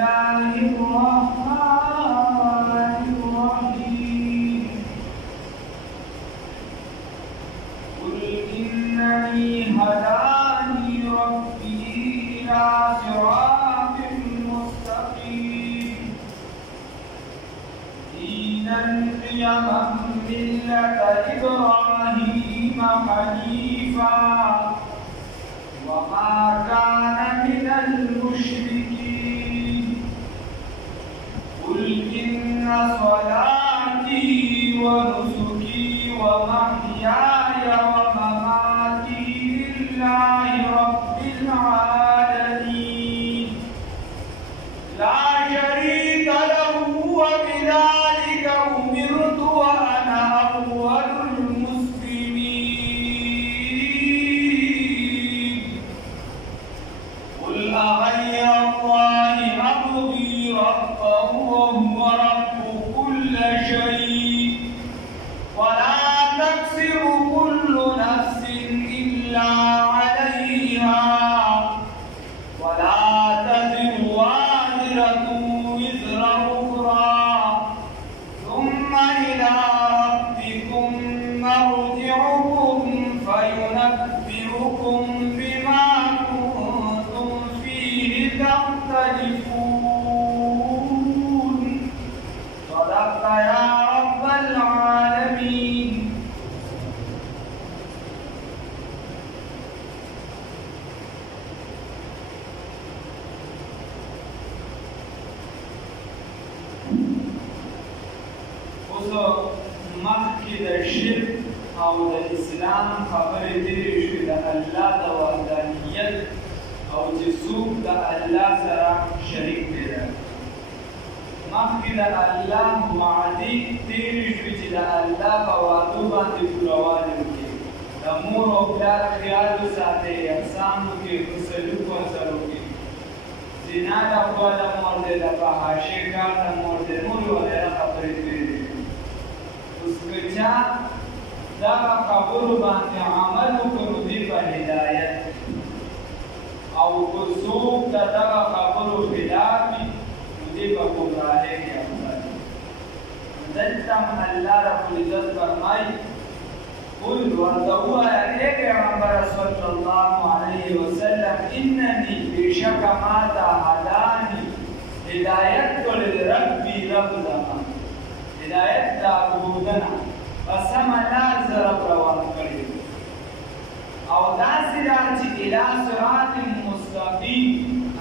الله الرحمن الرحيم قل إنني هداني ربي إلى صراط مستقيم دينا قيما ملة إبراهيم حنيفا وما كان من المشركين قل إن صلاتي ونسكي ومحياي ومماتي لله رب العالمين لا شريك له وبذلك أمرت وأنا أول المسلمين قل أغير الله أبغي ربا وهو رب كل شيء ولا تكسب كل نفس إلا عليها ولا تزر وازرة وزر أخرى ثم إلى ربكم مرجعكم فينبئكم بما كنتم فيه تختلفون صدقت يا رب العالمين. مخکې د شرک او د اسلام خبرې تېرې شوې د الله د وحدانیت او چې څوک د الله سره شریک پیدا مخکې د الله وعدې تېرې شوې چې د الله په وعدو باندې پوروالي وکړي د مور او پلار خیال وساتئ احسان وکړئ ښه سلوک ورسره وکړي زنا د خپله مور دی د فحاشۍ کار د مور دی نورې وغیره خبرې تېرې دي اوس که چا دغه خبرو باندې عمل وکړو دی په هدایت او که څوک د دغه خبرو خلاف وي نو دی په ګمراهۍ کې اخته دی دلته هم الله ربالعزت فرمایي قل ورته ووایه ای پیغمبر صلی الله علیه وسلم انني بېشکه ما ته هداني هدایت کړی دی ربي رب زما هدایت لارښودنه په سمه لار زه رب روان کړی او داسې لار چې الی صراط مستقیم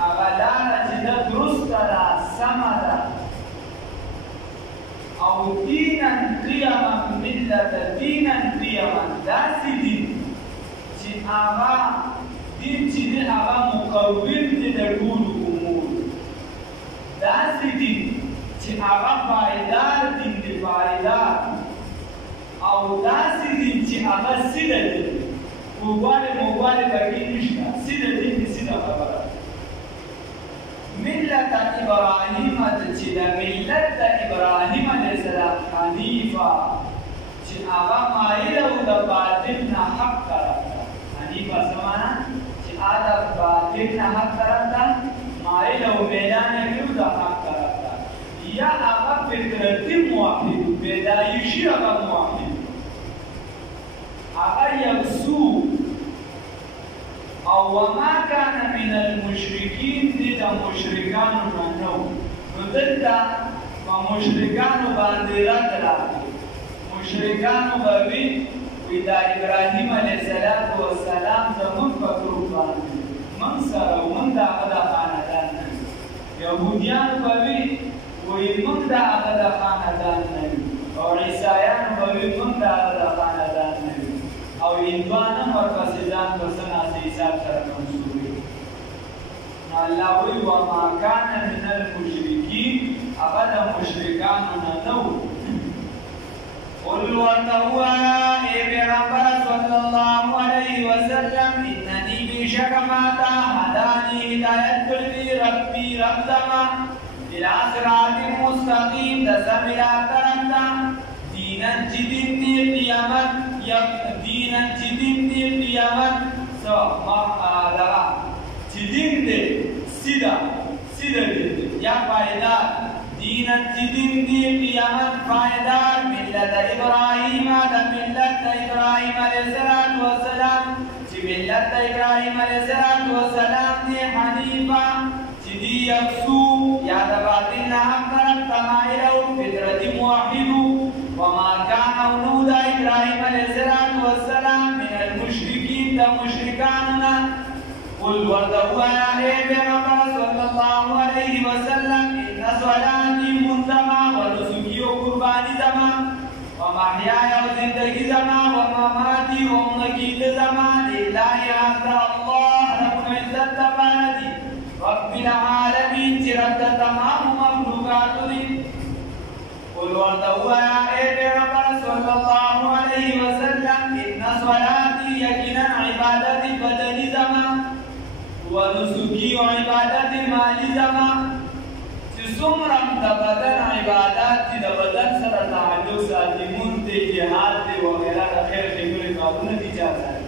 هغه لاره چې ده درسته ده سمه ده او دینا قیما ملت دینا قیما داسې دین چې هغه دین چې دی هغه مقوم دی د ټولو امورو داسې دین چې هغه پایدار دین دی پایدار او داسې دین چې هغه سیده دی کوږوالی موږوالی پکې نشته سیده دین دی سیده خبره ملت ابراهیم چې د ملت د ابراهیم علیه السلام حنیفه چې هغه مایله و د باطل نه حق طرف ته حنیفه څه معنا چې هغه د باطل نه حق طرف ته مایله و میدان یې کړي و د حق طرف ته یا هغه فطرتي موحد و پیدایشي هغه موحد هغه یکسو او وما كان من المشرکین دې د مشرکانو نه نه و نو دلته په مشرکانو باندې رد راغلی مشرکانو به وي وایي دا ابراهیم علیه السلام زموږ په ګروپ باندې موږ سره و موږ د هغه د خاندان نه یو یهودیانو به وي وایي موږ د هغه د خاندان نه یو او عیسایانو به وي موږ د هغه د خاندان نه یو او هندوان هم ورپسې ځان په څه ناسې حساب سره منسوبوي نو الله وایي وما کان من المشرکین هغه د مشرکانو نه نه و قل ورته ووایه ای پیغمبر صلی الله علیه وسلم انني بېشکه ما ته هداني هدایت کړی دی ربي رب زما الى صراط مستقیم د سمې لار طرف ته دینا چې دین دی قیامت دینا چې دین دی قیامت څه دغه چې دین دی سیده دین دی या पायदार दीनत दिन दी क़ियामत पायदार मिल्लत इब्राहीम द मिल्लत इब्राहीम अलैहिस्सलातु वस्सलाम ची मिल्लत इब्राहीम अलैहिस्सलातु वस्सलाम ने हनीफा ची दी यक्सू या द बातिल हम तरफ तमाइल और फितरत मुवहिद वमा कान उनूद इब्राहीम अलैहिस्सलातु वस्सलाम मिन المشركين द मुशरिकाना قل وردوا يا پیغمبر صلی اللہ علیہ وسلم ان صلاتی منظمہ ونسکی و قربانی زمان ومحیای و زندگی زمان ومماتی و مقید زمان للہ حمد اللہ رب العزت تباردی رب العالمین چرد تمام مخلوقات دی قل وردوا يا پیغمبر صلی اللہ علیہ وسلم ان صلاتی یقینا عبادت بدنی زمان ونسکی و عبادت مالی زمان چی سمرم دا بدن عبادت چی دا بدن سر تعلق ساتی منتی جہاد دی وغیرہ دا خیر خیمولی قابون دی چاہتا ہے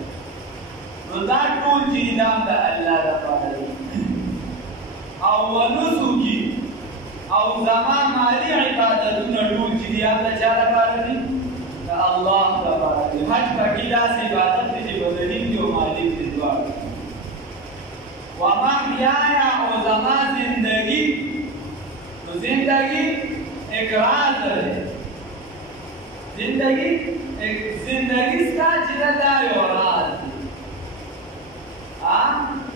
نو دا طول چیدام دا اللہ دا پاہلی او ونسکی او زمان مالی عبادتون طول چیدام دا چاہتا پاہلی دا اللہ دا پاہلی حج پاکی دا سی عبادت دی بدنی دی و مالی دی دوار ومحیایا و زمان زندگی تو زندگی ایک راز ہے زندگی ستا چلتا ہے و راز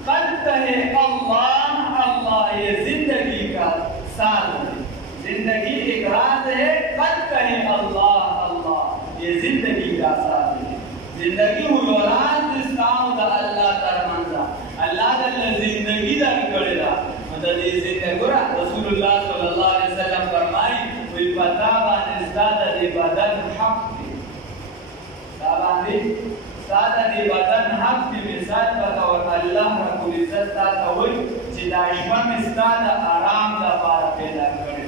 قلت ہے اللہ یہ زندگی کا ساز ہے زندگی ایک راز ہے قلت ہے اللہ یہ زندگی کا ساز ہے زندگی و راز دستاؤں دا اللہ ترمنزا اللہ تعالی زندگی در کرے دا مطلب یہ زندگی گورا رسول اللہ صلی اللہ علیہ وسلم فرمائی وی پتابان استادا دی بدن حق دی استادا دی بدن حق دی مثال پتاور اللہ رب العزت تا تاوی چی داشمن استادا آرام دا پارا پیدا کرے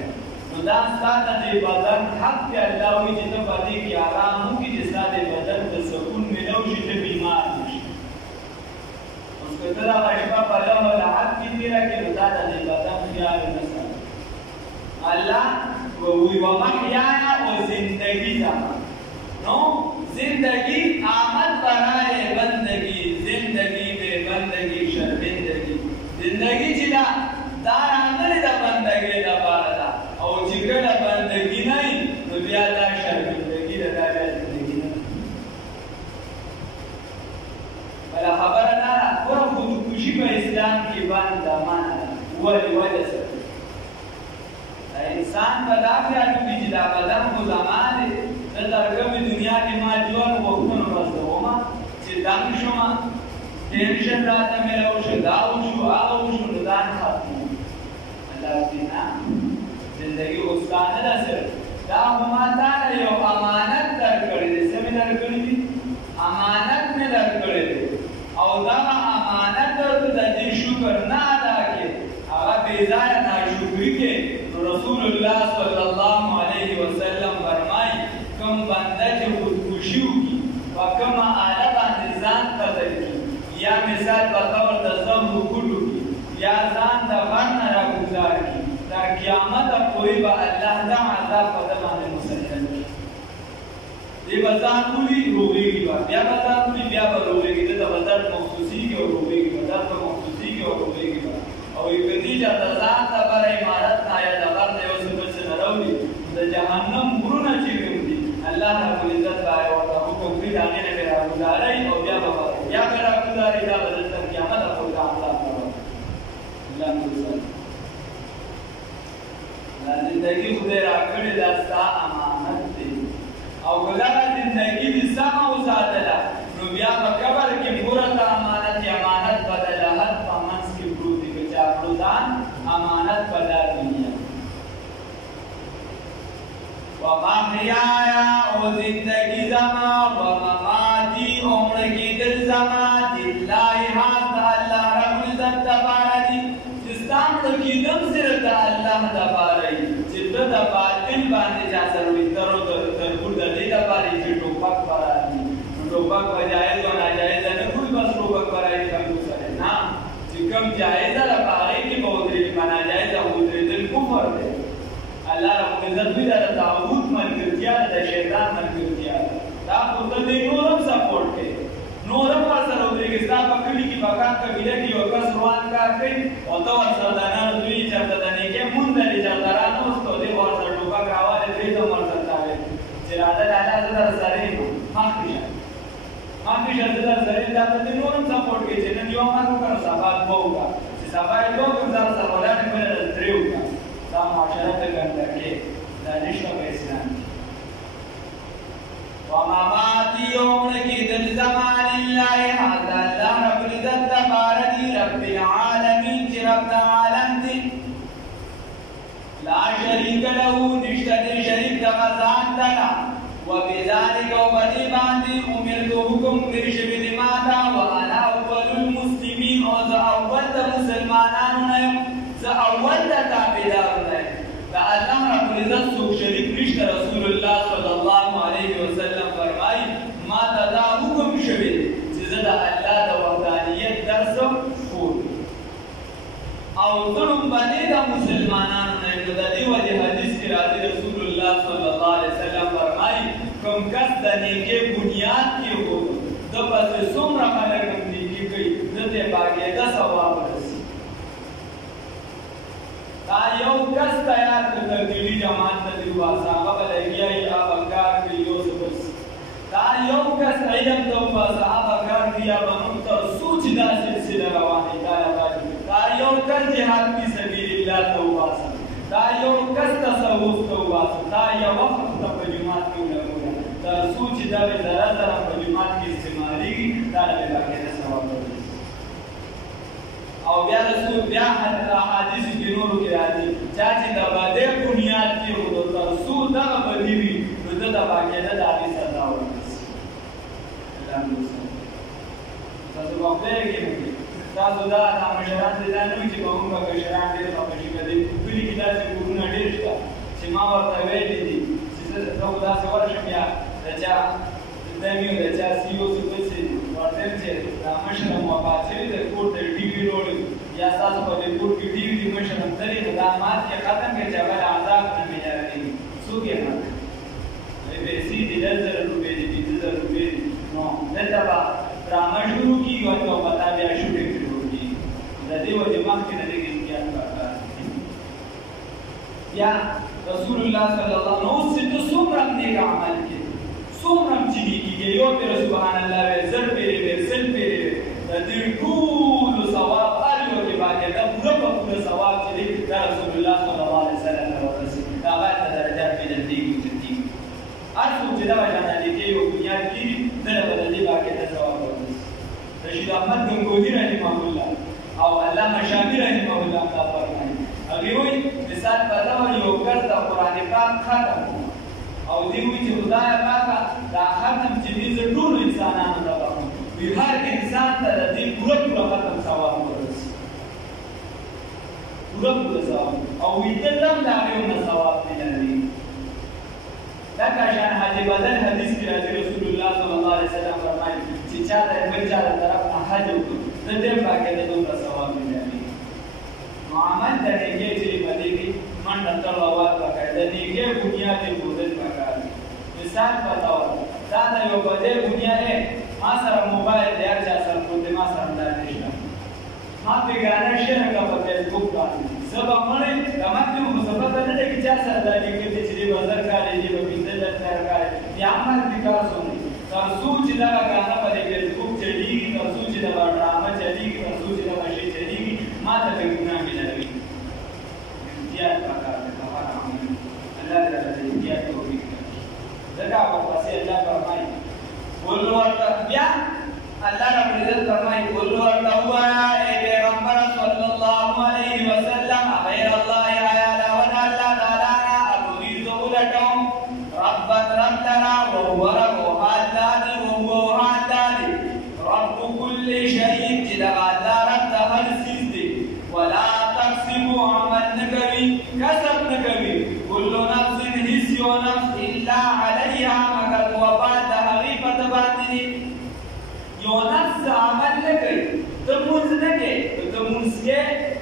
نو دا استادا دی بدن حق دی اللہ وی چی تو بدی کی آرام ہو کی جسا دی بدن دا سکون ملو شی تے بیمار نشی کتلا غشبا پلو لحد کی تیرا کی نتاتا دی بدن خیال نسل اللہ ومحیایا و زندگی زمان نو زندگی آمد برائے بندگی زندگی بے بندگی شرمندگی زندگی چلا دار آمدی دا بندگی دا باردا او چکر دا بندگی نہیں نو بیا دا شرمندگی دا بیا زندگی نہیں بلا خبر نارا پورا خودکشی با اسلام کی بند دامان ولی وجہ سے انسان بدا پیادو بیجی دا بدن کو زمان دے درگم دنیا کی ما جوان وقتن رسد وما چی دنگ شما ٹینشن راتا میرا وشو داوشو آوشو ندان ختم اللہ دینا زندگی استان دا سر دا ہما تانا یو امانت در کردی سمی در کردی امانت میں در کردی او دا امانت در دی شکر نہ ادا کے اگر بیزایا ناشکری کے رسول اللہ صلی اللہ علیہ وسلم فرمائی کم بندہ جو خودکشیو کی و کم آلہ باندزان قتل کی یا مثال بطور دا زمب کلو کی یا زان دا غرن را گزار کی دا قیامت پوری با اللہ دا عذاب قدمان مسلم کی دی بزان پوری روغی کی بات بیا بزان پوری بیا با روغی کی دا بزان مخصوصی کی اور روغی کی بزان با مخصوصی کی اور روغی کی بات اور یہ نتیجہ تزان تا بر امارت نا یا دا غرن یو سبت سے نرولی دا جہنم مرونا چیوی ہوتی اللہ رب العزت بارے وقتا حکم فید آنے نے میرا گزارئی اور بیا بابا یا میرا گزاری دا بدل تک قیامت اپور کا عملہ کرو اللہ مدرسل زندگی خودے راکڑی دستا امانت دی او گزارا زندگی دی سما اساتلا نو بیا با قبر کی مورت امانت بدلا حد پا منس کی بروتی کچا پروزان امانت بدل دنیا ومحیایا او زندگی زما ومماتی عمر کی دل زما للہ حاض اللہ رب العزت تبارا دی سستان کی دم صرف اللہ تبارا دی جدت باطل باندے جا سروی ترو ترکور دلی تباری چی ٹوپک برا دی ٹوپک بجائز و ناجائز نکوی بس ٹوپک برای کم سرے نا چی کم جائزہ لپاگے کی بودری مناجائزہ بودری دل العزت وی دا طاغوت ملګرتیا ده د شیطان ملګرتیا ده دا خو ته دې نور هم سپورټ کوي نور هم ورسره ودرېږي ستا په کلي کې په کار قبیله کې یو کس روان کار کوي او ته ورسره د نر زوی چېرته د نیکۍ مونځ لري چېرته رانوست او دی به ورسره ټوپک راوالې درې ته هم ورسره تاوې چې راځه لالا زه درسره یم مخکې شه مخکې شه زه درسره یم دا ته دې نور هم سپورټ کوي چې نن یو کار وکړه نو سبا دوه وکړه چې سبا یې دوه کړم ځان سره ولاړې بله درې وکړه دا معاشره ته ګنډکې دا نشته په اسلام کې وماماتی یومنکی دل زمان اللہ حضا اللہ رب العزت تباردی رب العالمین چی رب العالم دی لا شریک لہو نشتد شریک دغزان تلا وبذالک وبدی باندی امرتو حکم کرشوی دماتا وانا اول المسلمین او زا اول دا مسلمانانو نیم زا اول دا تابدارو نیم دا اللہ رب العزت سوک شریک نشت رسول اللہ صلی اللہ علیہ وسلم فرمائی ما دا حکم شوی چې زه د الله د وحدانیت درس خور او ظلم باندې د مسلمانانو نه د دې وجه حدیث کې راځي رسول الله صلی الله علیه وسلم فرمائی کوم کس د نیکۍ بنیاد کې هو د پسې څومره خلک نیکي کوي دته باقاعده ثواب رسي دا یو کس تیار کړ تبدیلی جماعت ته دی واسه هغه بلګیا یا بنګار کې یو څه دا یو کس علم ته واسه هغه کار دی یا باندې تر سوچ دا سلسله روانه دا یو کس جهاد فی سبیل الله ته واسه دا یو کس تصوف ته واسه دا یو وخت ته په جماعت کې ولګول تر سوچ دا به زړه په جماعت کې استعمالي دا به باقاعده ثواب ورکړي او بیا رسول بیا احادیث کې نور کې راځي چې دا باندې بنیاد کې وو تر څو دا باندې وي نو دا باقاعده د حدیث سره ورته تاسو په خپل کې تاسو دا مشران دي دا نو چې کوم مشران دي په شي کې دي کلی کې دا چې ګورونه ډېر شته چې ما ورته ویلي دي چې زه دا څه ورشم یا دا دمیو د چا سیو څه څه ورته چې دا مشران مو پاتې د کوټ د ټي وي روړ یا تاسو په دې کوټ کې ټي وي د مشران ترې دا مات کې ختم کې چې هغه عذاب نه ملي څو کې نه به سي دي لزر روپې دي 20000 روپې نو دلته با ډرامه شروع کیږي او پتا بیا شوټینګ شروع کیږي د دې وجه مخکې نه لګي امتیاز پکار یا رسول الله صلی الله علیه وسلم څه څومره نیک عمل کوي څومره چې کیږي یو پر سبحان الله و زر پیری سل پیری د دې ټول ثواب اړیو کې باندې دا پوره ثواب چې دا رسول الله صلی الله علیه وسلم ورسې دا غاټه درجات په دې کې ارڅو چې دا وجانه دې یو بنیاد کړي دغه بدلې باقاعده ثواب ورکړي رشید احمد گنگوهی رحمه الله او علامه شامی رحمه الله دا فرمایي هغه وایي مثال پتا و یو کس د قران پاک ختم او دی وایي چې خدای پاک دا ختم چې دې ټول انسانانو ته وي هر انسان ته دې پوره ختم ثواب ورکړي پوره ثواب او دې تم دا یو ثواب ملي لکه شان حاجی بدل حدیث کې راځي رسول الله صلی الله علیه وسلم فرمایي چې چا د بل چا طرف نه حج وکړي د دې باقاعده دومره ثواب ملي نو عمل د نیکۍ چې باندې کې منډه تلوار وکړي د نیکۍ بنیاد یې بودل وکړي مثال پتاو دا د یو بده بنیاد ما سره موبایل دی هر چا سره کوته ما سره دا نشته ما پیغانه شیر کا په فیسبوک باندې سبا مړې کمته مو سبا ته نه کې چا سره دا لیکل چې دې بازار کاري دې په بيزنس سره کاري یا عمل وکړ سونه تر سوچ دا غاڼه په فیسبوک چلیږي تر سوچ دا ډرامه چلیږي تر سوچ دا شی چلیږي ما ته ګناه ملوي امتیاز پکار دی الله دې امتیاز کوي دا په پاسه الله فرمایي ولو ورته بیا الله رب العزت فرمایي ولو ورته وایا اے پیغمبر صلی الله علیه وسلم غیر الله تعالی و الله تعالی ابوی ذولتم رب ربنا وهو رب حالات وهو حالات رب كل شيء جل الله رب هر چیز دی ولا تقسم عمل نکوي کسب نکوي كل نفس حس و نفس الا عليها مگر وفات حقیقت باندې یو نفس عمل نکوي ته مونږ نه کې ته مونږ کې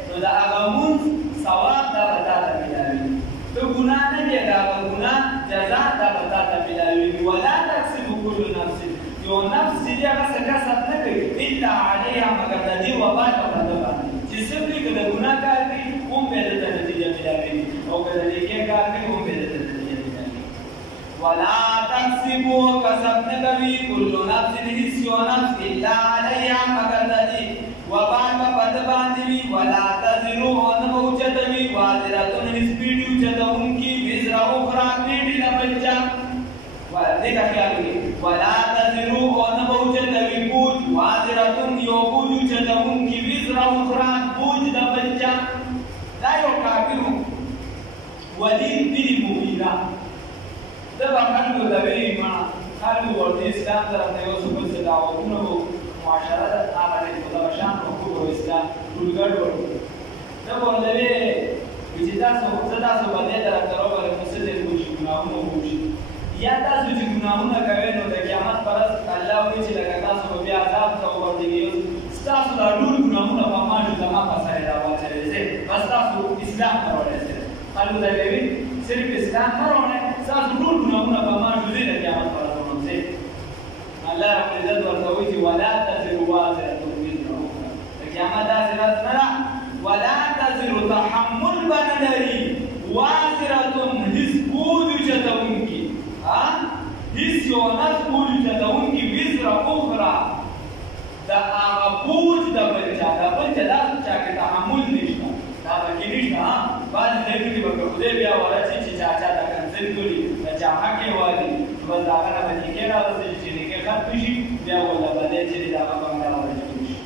نو دا هغه مونږ ثواب دا وتا ملي ته ګناه نه کې دا یو نفس چې دی هغه څه کسب نه کوي الا علیها مګر د دې وبال په بنده باندې چې څه کوي که د ګناه کار کوي هم به د ته نتیجه ملاوي او که د نیکۍ کار کوي هم به د ته نتیجه ملاوي ولا تکسبوا کسب نه کوي کل نفس هیڅ یو نفس الا علیها مګر د دې وبال په بنده باندې وي ولا تزرو او نه به اوچتوي وازرتون هیڅ پیډي اوچتونکي وزر اخرى پیډي د بل چا دې ته خیال وکړئ ولا تزرو او نه به اوچتوي بوج وازرتون یو بوج اوچتونکي وزر اخرى بوج د بل چا دا یو کافر ولید بن مغیره ده به خلکو ته ویلي خلکو ورته اسلام طرف ته یو څه بل څه دعوتونه وو معاشره ده هغه دی خو دغه شان حقوق او اسلام ټول ګډوډ وو ده به ورته ویلې چې تاسو زه تاسو به دې طرف ته راوبلم نو څه دې وشي ګناهونه وشي یا تاسو چې ګناهونه کوئ نو د قیامت پر ورځ الله وایي چې لکه تاسو به بیا عذاب ته وغورځېږئ ستاسو دا ټول ګناهونه به ما شو زما په سر یې راواچوي ځئ بس تاسو اسلام ته راوړئ خلکو ته یې ویل صرف اسلام ته راوړئ ستاسو ټول ګناهونه به ما شو ځئ د قیامت پر ورځ وړئ الله رب العزت ورته وایي چې ولا تزر وازرة وزر اخرى د قیامت داسې ورځ نه ده ولا تزر تحمل به نه لري وازرة هیڅ بوج اوچتونکي هیڅ یو نفس بوج اوچتونکي وزر اخرى د هغه بوج د بل چا داسې چا کې تحمل نشته دا پکې نشته بعضې ځایونو کې به که خدای بیا ورسي چې چا ته کنځل کړي د چا حق یې والي بس د هغه نه به نیکۍ راورسېږي چې نیکۍ ختمې شي بیا ورله بدۍ چې دی د هغه به هم راورسېږي شي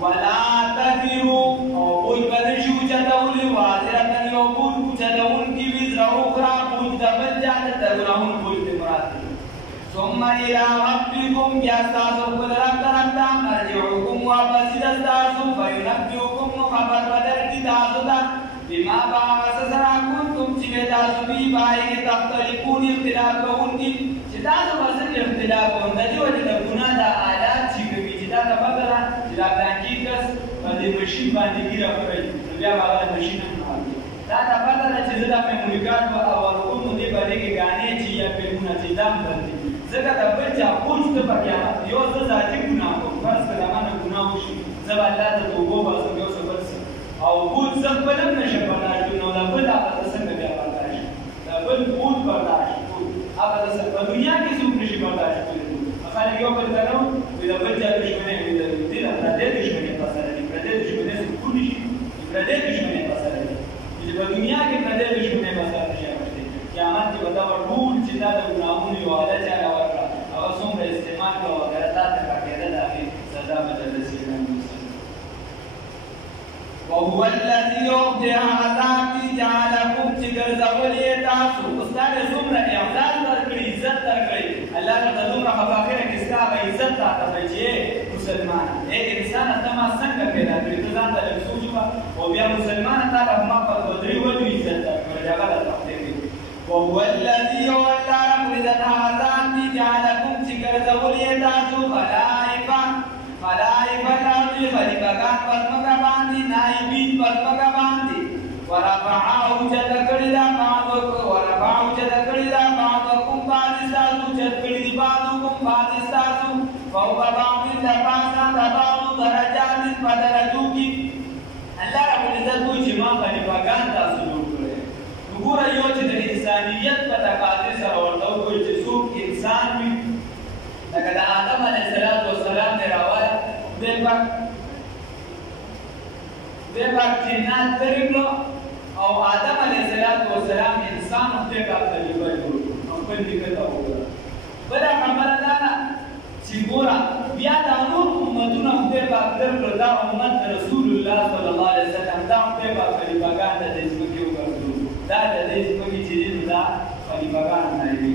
ولا تزروا او بوج به نه شي اوچتولی وازرة یو بوج اوچتونکي وزر اخرى بوج د بل چا د ګناهونو بوج دی مراد دی ثم الى ربكم بیا ستاسو خپل رب طرف ته مرجعکم واپس د ستاسو فینبئکم نو خبر به درکړي تاسو ته بما په هغه څه سره کنتم چې وې تاسو بې باندې تختلفون اختلاف کوونکي چې تاسو به څنګه اختلاف کوئ د دې وجې د ګناه دا آلات چې کوي چې دا ته پته ده چې دا بلانکي کس په دې مشین باندې ګیره کړئ نو بیا به هغه مشین هم نه واخلي دا ته پته ده چې زه دا میموریکارډ او ورکوم نو دې باندې کې ګانې چې یا فلمونه چې دا هم بندي ځکه د بل چا بوج ته په قیامت یو زه ذاتي ګناه کوم فرض کړه ما نه ګناه وشي زه به الله ته توبه وباسم یو څه بل څه او بوج زه خپل هم نشم برداشت نو د بل هغه ته څنګه بیا برداشت د بل بوج برداشت هغه ته په دنیا کې څوک نشي برداشت کولی خلک یو بل ته نه وي د بل چا دښمني وي د دې د پردۍ دښمني په سره دي پردۍ دښمني څه کولی شي پردۍ دښمني په سره دي چې په دنیا کې پردۍ دښمني په سره نشي راوړلی قیامت کې به دا ټول چې دا د ګناهونو یو حالت چا راوکړه هغه څومره استعمال کړه وغیره تا ته پکېده د هغې سزا به درته رسېږي وهو الذي يبدي عذاب جعلكم چې ګرځولي تاسو استاد څومره اعزاز درکړي عزت درکړي الله ته دومره په اخره کې ستا به عزت راته چې مسلمان انسان ته ما څنګه پیدا کړی ته ځان ته لږ سوچ وکړه او بیا مسلمان ته ما په درې وجو عزت درکړی هغه درته وهو الذي يولى رب العزت عذاب جعلكم چې ګرځولي تاسو خلائف الارض خلیفګان پر ځمکه باندې نائبین پر ځمکه باندې ورفع اوچت کړي دا بعضکم بعض ستاسو اوچت کړي دي بعضکم بعض ستاسو فوق بعض د پاسه د بعضو درجات په درجو کې الله رب العزت وایي چې ما خلیفګان تاسو جوړ کړي وګوره یو چې د انسانیت په تقاضې سره ورته وګورئ چې څوک انسان وي لکه د آدم علیه السلام دی راوړی خدای پاک جنات لرې کړو او آدم علیه السلام انسان خدای پاک خلیفه جوړ کړو خپل نیکه ته وګوره بله خبره دا ده چې ګوره بیا دا نور امتونه خدای پاک درکړو دا امت رسول الله صلی الله علیه وسلم دا خدای پاک خلیفګان د دې ځمکې وګرځو دا د دې ځمکې چې دي نو دا خلیفګان نایبي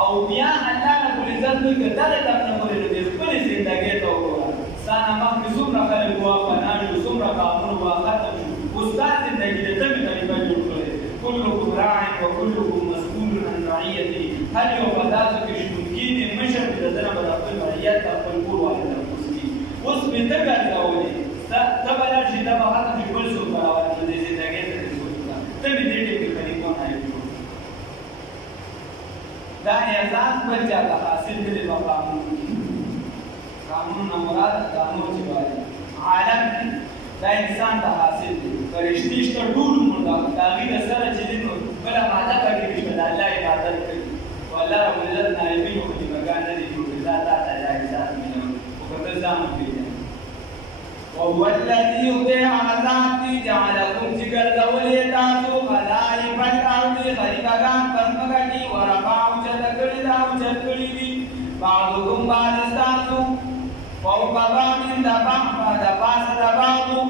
او بیا الله رب العزت دوی که دغه تک نه پورې نو د خپلې زندګۍ ته وګوره ستا نه مخکې څومره خلک وه فنا شو څومره قانون وه ختم شو اوس ستا زندګي د ته مې خلیفه جوړ کړی کلکم راع وکلکم مسؤول عن رعیته هر یو په تاسو کې شتون کېږي مشر چې د ده نه به د خپل رعیت د خپل کور والي تپوس کېږي اوس مې ته ګرځولې ته به لاړ شي ته به ختم شي بل څوک به راولي نو د زندګۍ ته دې سوچ وکړه ته مې دې ټیم کې خلیفه نایب جوړ دا اعزاز بل چاته حاصل دی په قانون کې. قانون نه مراد قانون چې وایي عالم کې دا انسان ته حاصل دی. فرشتي شته ټول مردا د هغې د سره چې دی نو بله ماده پکې نشته، د الله عبادت کوي. او الله رب العزت نایبین او خلیفګان نه دي جوړ کړي، دا تا ته دا احساس ملوي، خو که ته ځان وپېژنې. وهو الذي يطيع ذاتي جعلكم ذكرولي تاسو خلائف الارض خلیفگان پسمگی ورفع اوچتکڑی دا اوچتکڑی دی بعضکم بعض استاسو فوق بعض دپاس دباغو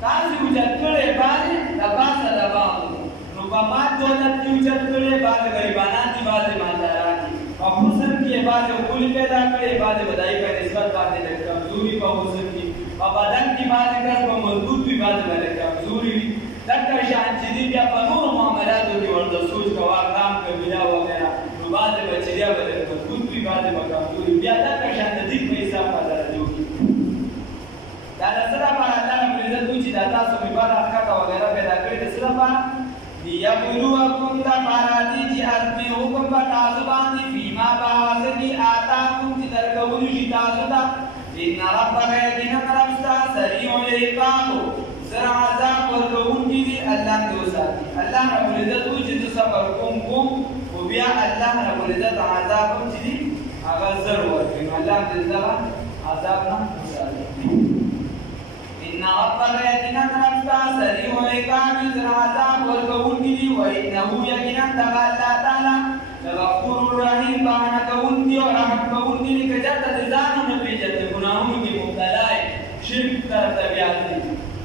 تاسی اوچتکڑی بعض دپاس دباغو نو پمات جولت کی اوچتکڑی بعض غریبانان دی بعض مالداران دی حسن کی بعض قولی پیدا کرے بعض بدائی کا نسبت بعض کمزوری پا حسن کی بدن کی بعض کس په مضبوط وي، بعض باندې کمزوري وي. دغه شان چې دی بیا په نورو معاملاتو کې ورته سوچ کوه کام قبیله وغیره، نو بعض به چې بیا به مضبوط وي، بعض به کمزوري وي. بیا دغه شان د دین په حساب باندې جوړ دا د څه لپاره الله رب العزت وایي چې دا تاسو مبارک ښکته وغیره پیدا کړي د څه لپاره؟ لیبلوکم دپاره دي چې ازمېوکم په تاسو باندې فیما په هغه کې آتاکم چې درکولی شي تاسو ته ان ربک یقینا رب ستا سریع العقاب زر عذاب ورکوونکی دی. الله دې وساتي. الله رب العزت وایي چې زه صبر کوم خو بیا الله رب العزت عذاب هم چې دی هغه زر ورکوي. الله دې دغه عذاب نه وساتي. ان ربک یقینا رب ستا سریع العقاب زر عذاب ورکوونکی دی. وانه یقینا دغه الله تعالی غفور الرحیم بخښنه کوونکی او رحم کوونکی دی. که چېرته د ځان ونه پېژنې ګناهونو کې مبتلا یې شرک طرف ته بیان دی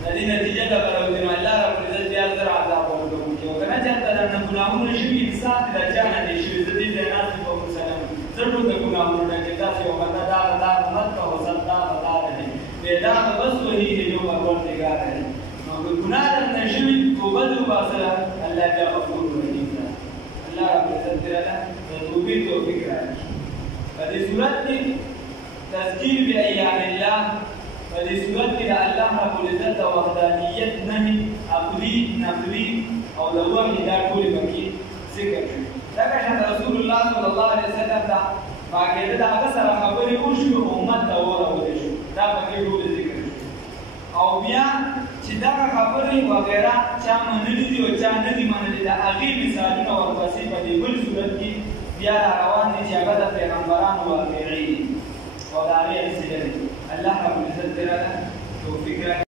د دې نتیجه ته به راوځي نو الله رب العزت بیا زر عذاب ورکوونکی او که نه چېرته درنه ګناهونه شوي انسان د چا نه دی شوي. زه دې ځای ناست یم په مسلم زه ټول د ګناهونو ډک یم. داسې یو بنده داغ داغ مت کوه سم داغ داغ دی بې داغه بس وهېږي جو پروردګاره دی. نو که ګناه درنه شوي توبه دې وباسله الله بیا غفور رحیم ده. الله رب العزت دې راته د توبې توفیق راکړي. په دې صورت کې تذکیر بایام الله، په دې صورت کې د الله رب العزت د وحدانیت نهي عقلي نقلي او د وحي دا ټولې پکې ذکر شوي. لکه شان رسول الله صلی الله علیه وسلم ته باقاعده د هغه سره خبرې وشوې امت ته ورغلی شو، دا پکې ټولې ذکر شوي. او بیا چې دغه خبرې وغیره چا منلي دي او چا نه دي منلي، د هغې مثالونه ورپسې په دې بل صورت کې بیا راروان دي چې هغه د پیغمبرانو واقعې دي او د هغې امثله دي. الله رب العزت دې راته توفیق راکړي.